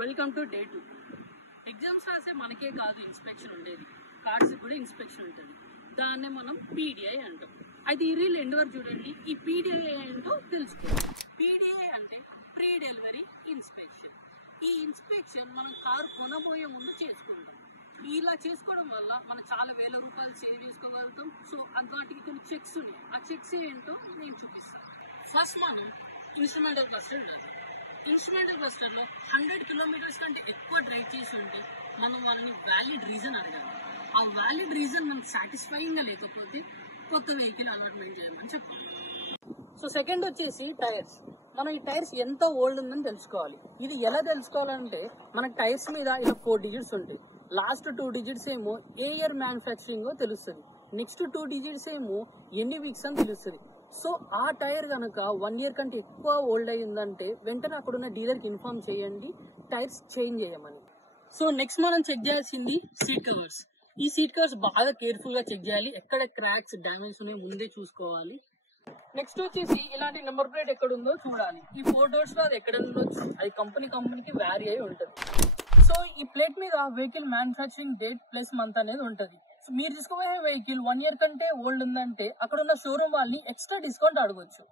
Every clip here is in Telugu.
Welcome to day 2. ఎగ్జామ్స్ రాసే మనకే కాదు ఇన్స్పెక్షన్ ఉండేది, కార్డ్స్ కూడా ఇన్స్పెక్షన్ ఉంటుంది. దాన్నే మనం పీడిఐ అంటాం. అయితే ఈ రీల్ ఎండ్ వరకు చూడండి. ఈ పీడిఐ ఏంటో తెలుసుకోండి. పీడిఐ అంటే ప్రీ డెలివరీ ఇన్స్పెక్షన్. ఈ ఇన్స్పెక్షన్ మనం కారు కొనబోయే ముందు చేసుకుంటాం. ఇలా చేసుకోవడం వల్ల మనం చాలా వేల రూపాయలు సేవ్ చేసుకోగలుగుతాం. సో వాటికి కొన్ని చెక్స్ ఉన్నాయి. ఆ చెక్స్ ఏంటో నేను చూపిస్తాను. ఫస్ట్ మనం ఇన్స్ట్రుమెంటల్ క్లస్టర్. ఇన్స్ట్రుమెంటల్ క్లస్టర్ లో 100 కిలోమీటర్స్ కంటే ఎక్కువ డ్రైవ్ చేసి ఉంటే మనం వాళ్ళని వ్యాలిడ్ రీజన్ అడగాలి. ఆ వ్యాలిడ్ రీజన్ మనకు సాటిస్ఫైయింగ్ గా లేకపోతే కొత్త వెహికల్ అలాట్మెంట్ చేయమని చెప్పాలి. సో సెకండ్ వచ్చేసి టైర్స్. మనం ఈ టైర్స్ ఎంత ఓల్డ్ ఉందని తెలుసుకోవాలి. ఇది ఎలా తెలుసుకోవాలంటే మన టైర్స్ మీద ఇలా 4 డిజిట్స్ ఉంటాయి. లాస్ట్ 2 డిజిట్స్ ఏమో ఏ ఇయర్ మ్యానుఫ్యాక్చరింగ్ తెలుస్తుంది. నెక్స్ట్ 2 డిజిట్స్ ఏమో ఎన్ని వీక్స్ అని తెలుస్తుంది. సో ఆ టైర్ కనుక 1 ఇయర్ కంటే ఎక్కువ ఓల్డ్ అయ్యిందంటే వెంటనే అక్కడున్న డీలర్కి ఇన్ఫార్మ్ చేయండి, టైర్స్ చేంజ్ చేయమని. సో నెక్స్ట్ మనం చెక్ చేయాల్సింది సీట్ కవర్స్. ఈ సీట్ కవర్స్ బాగా కేర్ఫుల్ గా చెక్ చేయాలి. ఎక్కడ క్రాక్స్ డ్యామేజ్ ఉన్నాయి ముందే చూసుకోవాలి. నెక్స్ట్ వచ్చేసి ఇలాంటి నెంబర్ ప్లేట్ ఎక్కడ ఉందో చూడాలి. ఈ 4 డోర్స్ లో అది ఎక్కడ ఉండొచ్చు, అది కంపెనీకి వ్యారీ అయి ఉంటుంది. సో ఈ ప్లేట్ మీద vehicle manufacturing date plus month అనేది ఉంటుంది. సో మీరు తీసుకోబోయే వెహికల్ 1 ఇయర్ కంటే ఓల్డ్ ఉందంటే అక్కడ ఉన్న షోరూమ్ వాళ్ళని ఎక్స్ట్రా డిస్కౌంట్ అడగొచ్చు.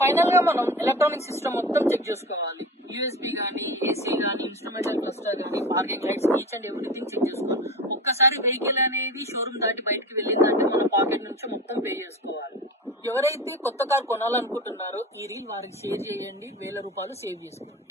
ఫైనల్ గా మనం ఎలక్ట్రానిక్ సిస్టమ్ మొత్తం చెక్ చేసుకోవాలి. యూఎస్బీ గానీ, ఏసీ గానీ, ఇన్స్ట్రుమెంటల్ క్లస్టర్ గానీ, parking lights, each and everything check చేసుకోవాలి. ఒక్కసారి వెహికల్ అనేది షోరూమ్ దాటి బయటకి వెళ్ళిందంటే మన పాకెట్ నుంచి మొత్తం పే చేసుకోవాలి. ఎవరైతే కొత్త కార్ కొనాలనుకుంటున్నారో ఈ రీల్ వారికి షేర్ చేయండి, వేల రూపాయలు సేవ్ చేసుకోండి.